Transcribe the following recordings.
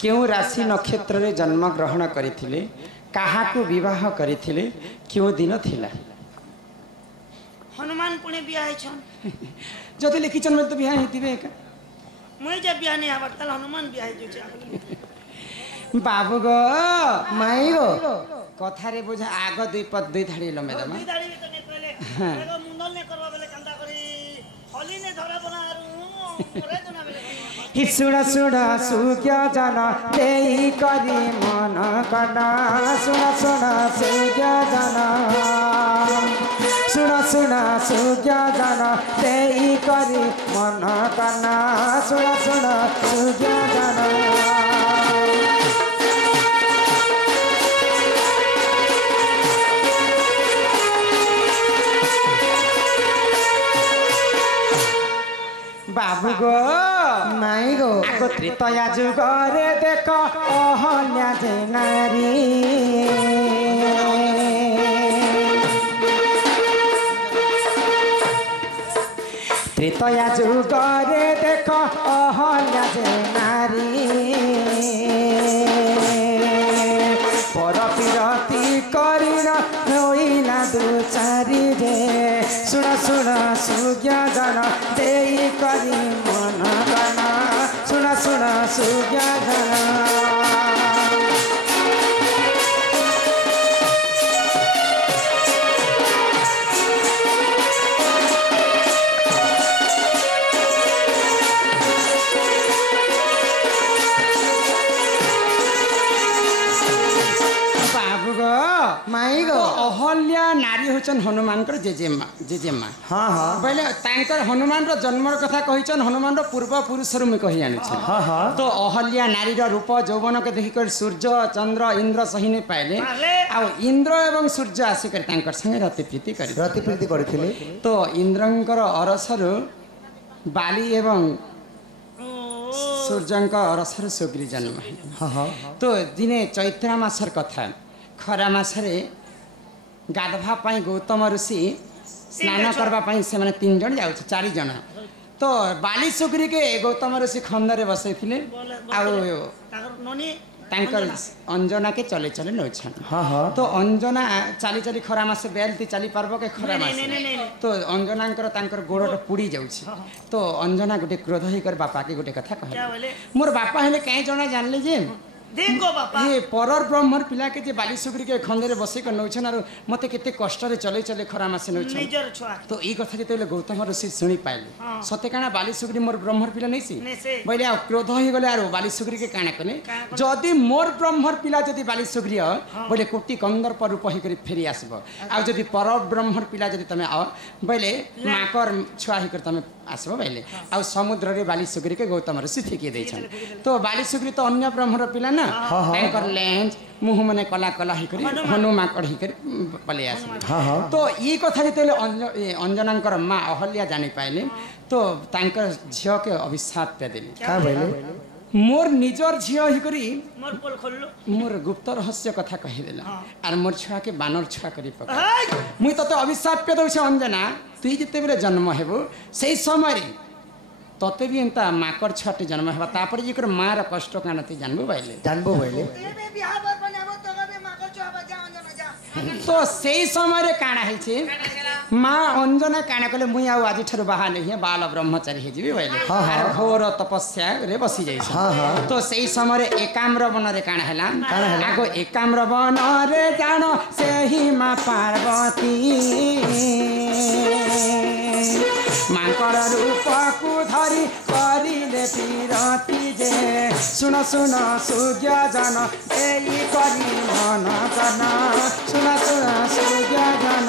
क्यों राशि नक्षत्र रे जन्म ग्रहण करथिले काहाकू विवाह करथिले क्यों दिन थिला हनुमान पुणे बियाह छन जदि लिखिछन में तो बियाह हेतिबे का मुई जे बियाह नहीं हबर तल हनुमान बियाह जो छे बाबू गो माई गो कथा रे बुझा आग दुई पद दुई धाड़ी लो मैडम दुई दाड़ी तो ने कहले एगो मुंडल ने करबा बेले कंदा करी हली ने धरे बना आरू रे जना बेले सुड़ा सुड़ा सुक्या जाना तेई करी मन कना सुड़ा सुड़ा सुक्या जाना सुड़ा सुड़ा सुक्या जाना तेई करी मन कना सुड़ा सुड़ा सुक्या जाना बाबू गो माई गो आगो त्रेतया जुगरे देख अहल्या जे नारी त्रेतया जुगरे देख अहल्या जे नारी पर पिरती करिन होइला दुचारी रे सुना सुना सुज्ञा जाना तेई करी मन गाना सुना सुना सुज्ञा जाना माई गो अहल्या नारी होचन हनुमान जेजेमा हाँ हाँ बोले तांकर हनुमान जन्म कथा कहिचन हनुमान पूर्व पुरुष में कही आनी हाँ हाँ तो अहल्या नारी रूप यौवन के देखिक सूर्य चंद्र इंद्र सही नहीं पाइले आ इंद्र एवं सूर्य आसिक संगे रति प्रीति करथिले तो इंद्रंकर अरसरु बाली एवं सूर्यंक अरसरु सुग्री जन्म हाँ हाँ तो दिने चैत्र मासर कथा खरा मासरे गाधवा पाई गौतम ऋषि स्नान करबा से माने 3 जन जाउ 4 जन तो बाली सुग्री के गौतम ऋषि खंडरे बसैथिले तांकर अंजना के चले चले नौछन हाँ हाँ तो अंजना चाली चाली खरा मास बेलती चाली पारबो के खरा मास तो अंजनांकर तांकर गोड़ पुड़ी जाउछि तो अंजना गोटे क्रोध होई कर बापा के गोटे कथा कहले मोर बापा हेले कई जना जानले जे देखो बापा ये परर ब्रह्मर पिला के जे बाली सुग्री के खंडरे बसै कर नौछन आरो मते केते कष्ट रे चले चले खरा मास नौछन निजर छुआ तो ई कथा जेते गौतम ऋषि सुनी पाइले सते काना बाली सुग्री मोर ब्रह्मर पिला नैसी बोले आ क्रोध होई गले आरो बाली सुग्री के काना कने जदी मोर ब्रह्मर पिला जदी बाली सुग्री बोले कोटि कंदर पर रूप होई करी फेरी आसबो आ जदी पर ब्रह्मर पिला जदी तमे आ बोले माकर छुआ होई कर तमे आसबो बोले आ समुद्र रे बाली सुग्री के गौतम ऋषि फेकी दैछन तो बाली सुग्री तो अन्य ब्रह्मर पिला ना तांकर लेंस मुह मने कला कला ही करी हनुमान कढ़ी करी पले आस तो ई कथा जेते अंजनांकर माँ अहल्या जानी पाइले तो तांकर झियो के अभिशाप पे देले का बोले मोर निजर झियो ही करी मोर पोल खोललो मोर गुप्त रहस्य कथा कहि देला आर मोर छुआ के बानर छुआ करी पका मुई तते अभिशाप पे दउछ अंजना तुई जेते बेले जन्म हेबो सेही समय रे तते भी एंता माकर छटे जन्म हेबा तापर जिकर मार कष्ट कानती जानबो बाइले एबे बियाह बर बनाबो तो गबे माको छुआ बजा अंजना जा तो सेही समय रे काना है छे माँ अंजना काना कले मुई आउ आज ठर बाहा नहीं बाल ब्रह्मचारी हे जिबे बाइले आर घोर तपस्या रे बसी जाई तो सेही समय रे एकाम्र वन रे काना हला आगो एकाम्र वन रे जानो सेही माँ पार्वती मांकर रूप को धरी करिले पीरती जे सुन सुन सूर्य जन एई करी मन कना सुन सुन सूर्य जन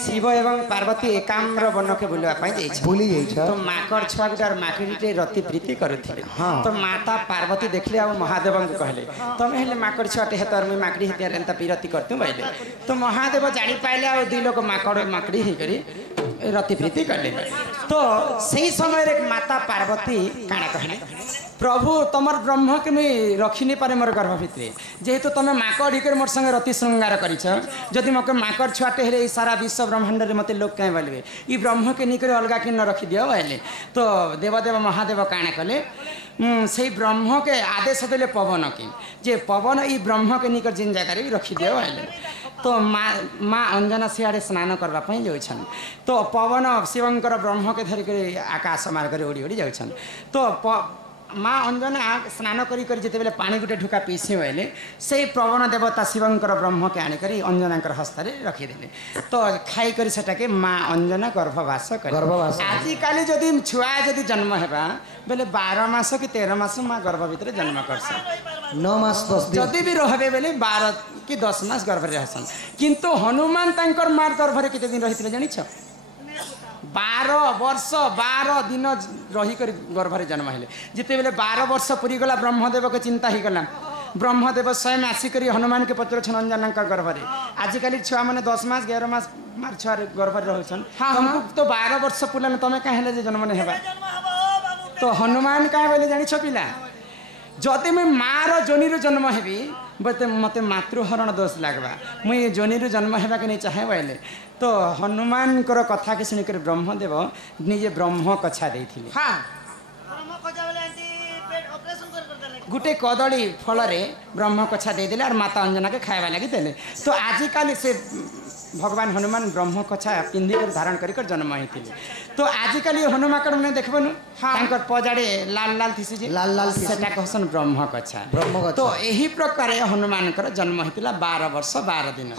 शिव एवं पार्वती एकाम्र वन के बुलवा भूली तो माकड़ छुआ गोटे माकड़ी रति प्रीति करुले तो माता पार्वती देखले आ महादेव को कहले तुम हेले माकड़ छुआटे हेतर मुई माकड़ी हेतर एंता प्रीति करतु बोले तो महादेव जानी पाइले आ 2 लोग माकड़ माकड़ी ही करी रति प्रीति करले तो सही समय रे माता पार्वती काना कहले प्रभु तमर ब्रह्म के मैं रखी नहीं पारे मोर गर्भ भितर जेहेतु तुम माकड़ हिकर मोर संगे रति श्रृंगार करिछ जदि मके माकड़ छुआटे हेले सारा विश्व ब्रह्मांड रे मते लोग कहीं बोलबे ई ब्रह्म के निकर अलगा कि न रखी दियो बोले तो देवदेव महादेव काना कले से ब्रह्म के आदेश देले पवन के जे पवन ई ब्रह्म के निकर जिन जगह भी रखी दियो बोले तो माँ अंजना सियाड़े स्नान करने जाऊन तो पवन शिवंकर ब्रह्म के धरिक आकाश मार्ग उड़ी उड़ी जाऊन तो माँ अंजना स्नान करें पानी गोटे ढुका पीसी बोले से पवन देवता शिवंकर ब्रह्म के आणिक अंजनाकर हस्ते रखीदे तो खाईकर सेटाके माँ अंजना गर्भवास कर आजिकल जदि छुआ जदि जन्म है बोले 12 मास कि 13 मास माँ गर्भ भितर जन्म कर 9 मास 10 दिन जदि भी रहे बोले 12 कि 10 मास गर्भ रहसन किंतु हनुमान तांकर मार गर्भ केते दिन रही जानिछ 12 वर्ष 12 दिन रहीक गर्भ जन्म हेले जिते बेले 12 वर्ष पूरी गला ब्रह्मदेव के चिंता ही गला ब्रह्मदेव स्वयं आसिक हनुमान के पत्र छन अंजना गर्भ में आजिकल छुआ मैंने 10 मास 11 मास मार छुआ गर्भ रोचन तुमको तो 12 वर्ष पुलान तुम कहें जन्म नहीं हेबा तो हनुमान क्या बोले जानिछ पिला जदि मुझे मार जोनी जन्म हेबी बते मते मातृहरण दोष लगवा मुई जोनी जन्म हेबा के नहीं चाहे बोले तो हनुमान कर कथा के सुनिकर ब्रह्मदेव निजे ब्रह्म कछा देथिले हां ब्रह्म कछा बोले एंटी पेट ऑपरेशन कर देले गुटे कदली फल रे ब्रह्म कछा दे देले और माता अंजना के खाइबा लागि देले तो आजिकल से भगवान हनुमान ब्रह्म कछा पिंधि कर धारण कर जन्म होइथिले तो आजिकल हनुमाकड़ में देखबनु तांकर पजाड़े लाल लाल थिसी जे लाल लाल सेटा कहसन ब्रह्म कछा तो एही प्रकार हनुमान कर जन्म होइतिला 12 वर्ष 12 दिन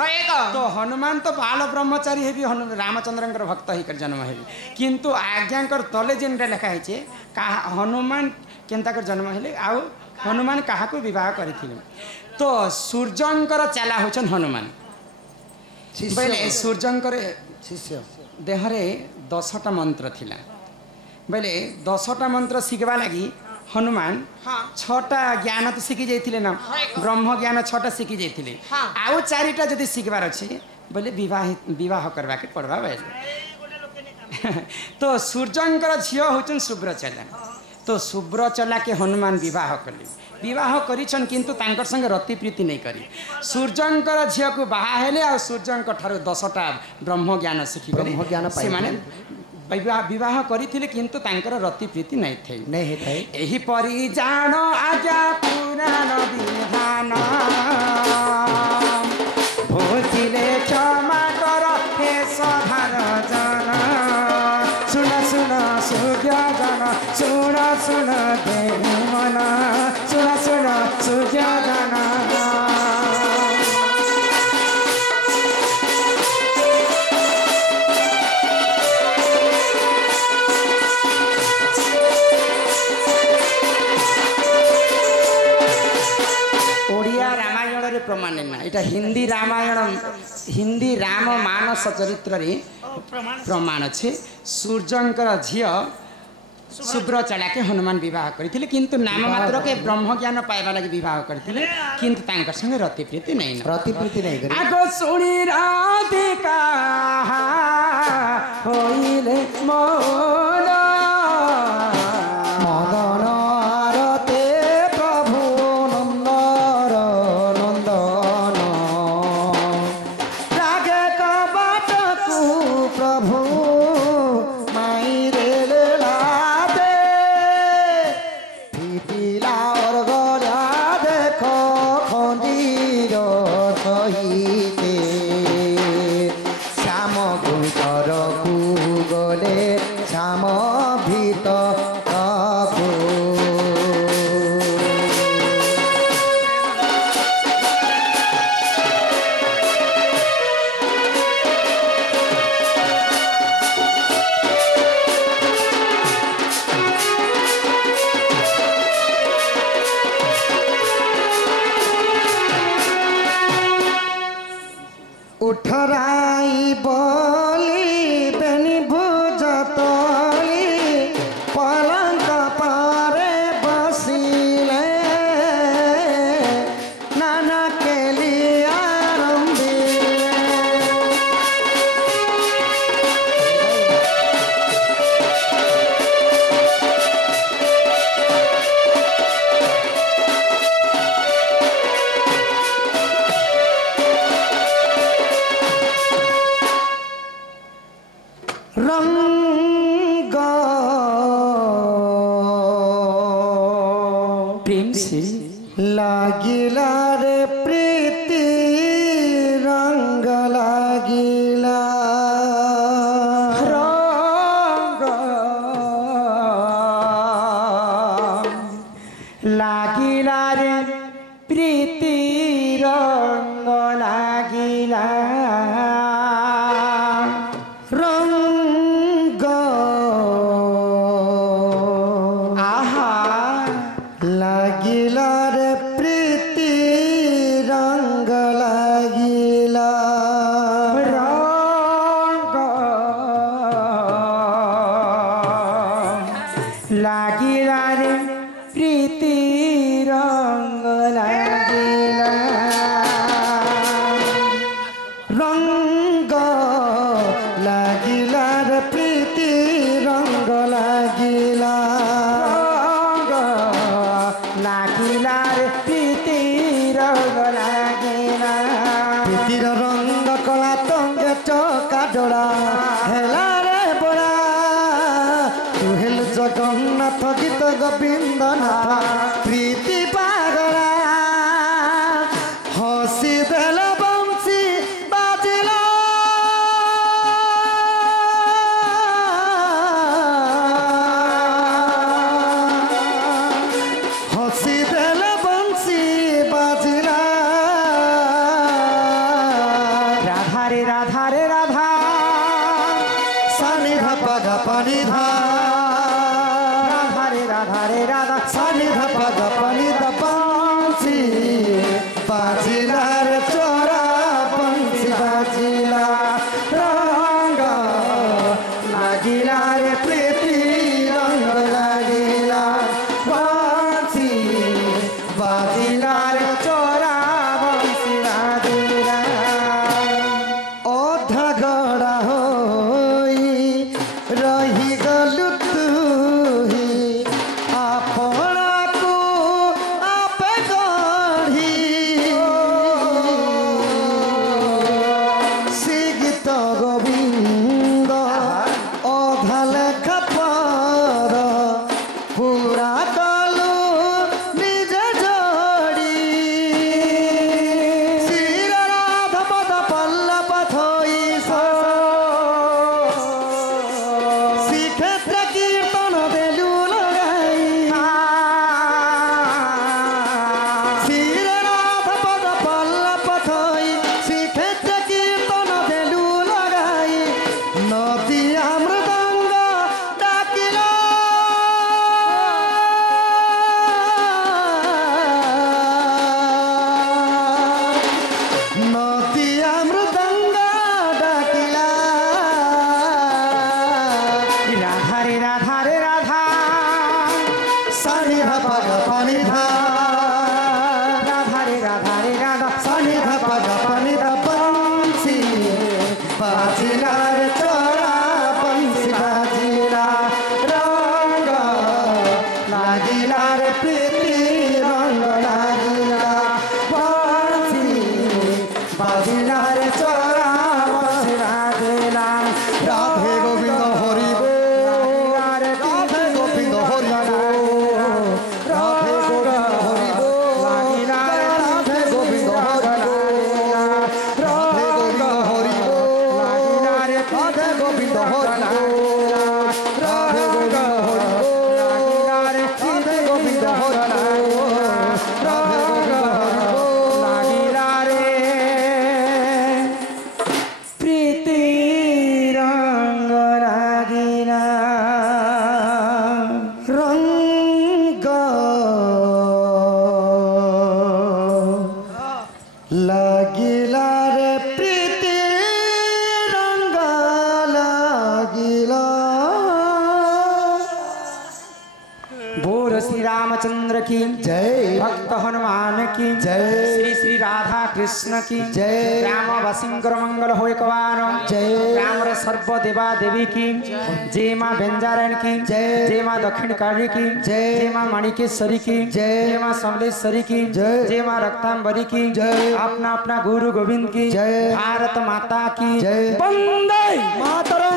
तो हनुमान तो बाल ब्रह्मचारी हेबी रामचंद्रंकर भक्त हिकर जन्म हेबी किंतु आज्ञाकर तले जेन लेखा है हनुमान केनता कर जन्म हेले आ हनुमान काहाको विवाह करथिले तो सूर्यंकर चाला होचन हनुमान बोले सूर्यंकर शिष्य देहरे 10टा मंत्र थिला बोले 10टा मंत्र शिखवा लगी हनुमान 6टा ज्ञान तो शिखी जाइथिले ना ब्रह्म ज्ञान 6टा शिखी जाइथिले आउ 4टा जदि शिखबार अछि बोले विवाह करवा के पड़वा बोले तो सूर्यंकर झियो होचन शुभ्रचला तो शुभ्रचला के हनुमान विवाह कले विवाह करिछन किंतु तांकर संगे रति प्रीति नहीं करी सूर्यंकर झियो को बाहा हेले आ सूर्यंकर ठारो 10टा ब्रह्म ज्ञान शिखी गले से माने विवाह करिथिले किंतु तांकर रति प्रीति नहीं थे एही परि जान आज्ञा पुराण विधान भोजिले क्षमा कर हे सधार जन सुन सुन सूर्य जन सुन सुन देहु मन सुन सुन सूर्य जन प्रमाण ना इटा हिंदी रामायण हिंदी राम मानस चरित्र रे प्रमाण छे सूर्यंकर झियो शुभ्रचला के हनुमान विवाह करथिले किंतु नाम मात्र के ब्रह्म ज्ञान पाइबा लागि विवाह करथिले किंतु तांकर संगे रति प्रीति नहीं करी आगो सुनी राधिका होइले मोर श्याम प्रेम से लागिला रे प्रीति रंग लागिला रंग लागिला रे प्रीति रंग लागिला रंग आहा लागिला रे प्रीति रंग लागिला रंग लागिला रे प्रीति रंग लागिला रंग लागिला रे प्रीति रंग लागिला रंग लागिला रे प्रीति रंग लागिला प्रीतिर रंग कला तंगे चका डोरा हेला रे बोरा तू हेल जगन्नाथ गीत गोविंद नाथ प्रीति पागला हसी देल बंसी बाजिला हसी देल बंसी बाजिला राधा रे राधा रे राधा सानी धपा धपनी धा राधा रे राधा रे राधा सानी धपा धपनी धपंसी बाजिला रे चोरा पंसी बाजिला रंग लागिला रे प्रीति रंग लागिला पंसी बाजिला रे चोरा पंसी बाजिला अधा गड़ा होई रही गलु तुही आपना को आप गढ़ी सीगित गोविंद अधा लेखा पर पूरा कलु निज जोड़ी श्री राधा पद पल्लव थोई श्रीक्षेत्र कीर्तन देलु लगाई श्री राधा पद पल्लव थोई श्रीक्षेत्र कीर्तन देलु लगाई नदी मृदंग डाकिला नदिया मृदंग डाकिला राधा रे राधा रे राधा सानी धपा धपनी धा राधा रे राधा रे राधा सानी धपा धपनी धपंसी बाजिला रे चोरा पंसी बाजिला रंग लागिला रे प्रीति रंग लागिला पंसी बाजिला रे चोरा पंसी बाजिला राधे गोविंद हरि बोल राधे गोविंद हरि बोल राधे गोविंद हरि बोल राधे गोविंद हरि बोल राधे गोविंद हरि बोल राधे गोविंद हरि बोल राधे गोविंद हरि बोल राधे गोविंद हरि बोल राधे गोविंद हरि बोल लागिला रे प्रीति रंग लागिला रंग लागिला रे प्रीति रंग लागिला बोल श्री रामचंद्र की जय भक्त हनुमान की जय श्री श्री राधा कृष्ण की जय राम वसिंकर मंगल हो एकवार जय राम सर्व देवा देवी की जय माँ बेंजारण की जय माँ दक्षिण काली की जय माँ माणिकेश्वरी की जय माँ समलेश्वरी की जय माँ रक्तांबरी की जय अपना अपना गुरु गोविंद की जय भारत माता की जय वंदे मातरम।